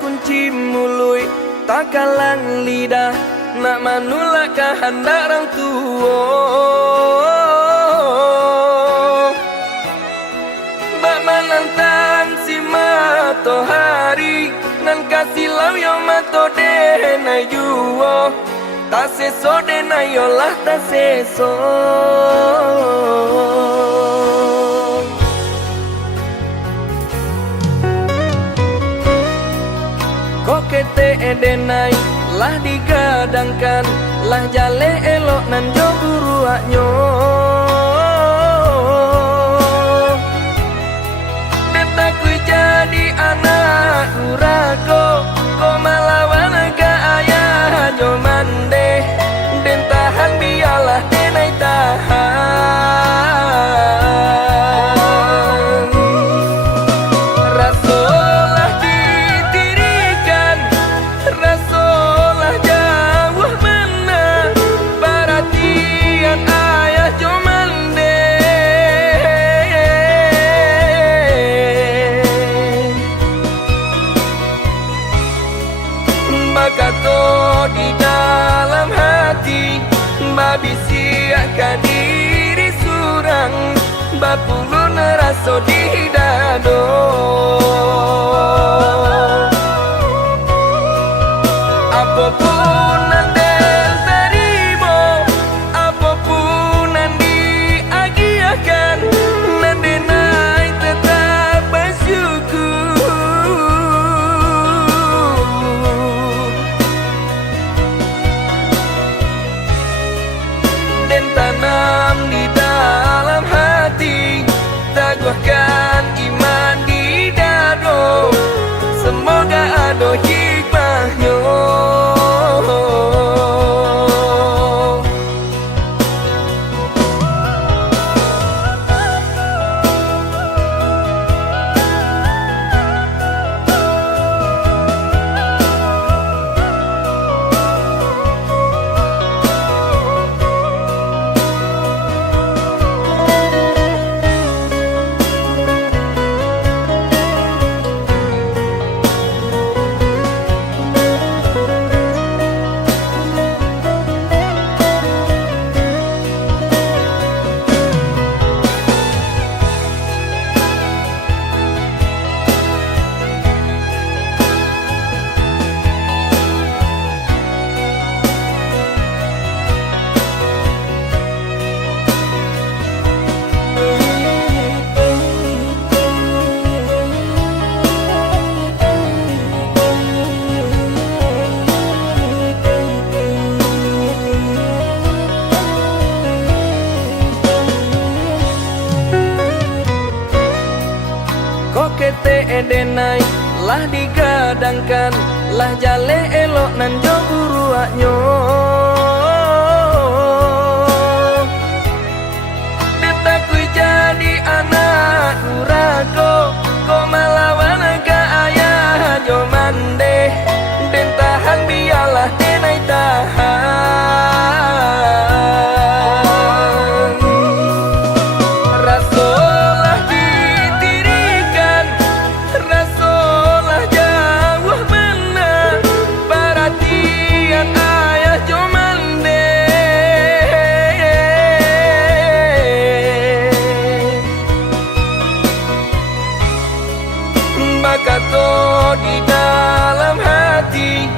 kunci mului tak kalang lidah nak manula kehendak orang tua. Bak menantang si matahari nan kasih lau yo mato deh na yuo tak seso deh na yolah tak seso. Kokete edenai lah digadangkan lah jale elok nan jo buruaknyo. Beta ku jadi anak durako ko malawan ke ayah jo mande den tahan biarlah denai tahan. Rasolah ditirikan rasolah jauh benar perhatian ayah jo mande. Bakato di dalam hati babisiakan diri surang bapulun raso di dado. Apapun andel terimo apapun yang diagiakan nandenai tetap bersyukur. Dan tanam di dalam hati teguhkan iman di dado semoga ada hikmahnya. Kokete edenai lah digadangkan lah jale elok nan jo buruaknyo. Beta ku jadi anak durako ko malawan ke ayah jo mande den tahan biarlah denai tahan. Rasolah ditirikan rasolah jauh benar perhatian ayah jo mande. Bakato di dalam hati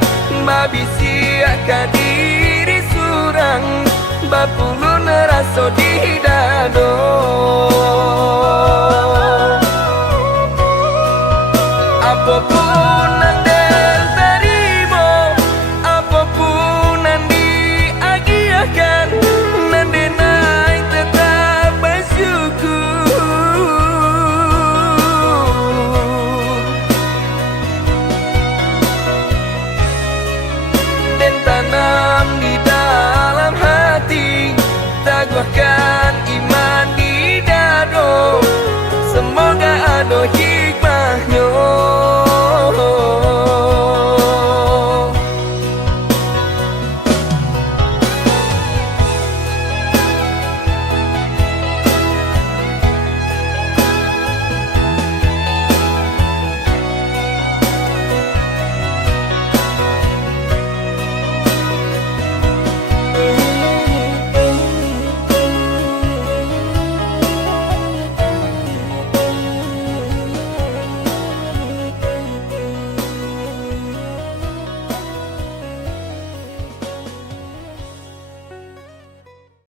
babisiakan diri surang bapulun raso di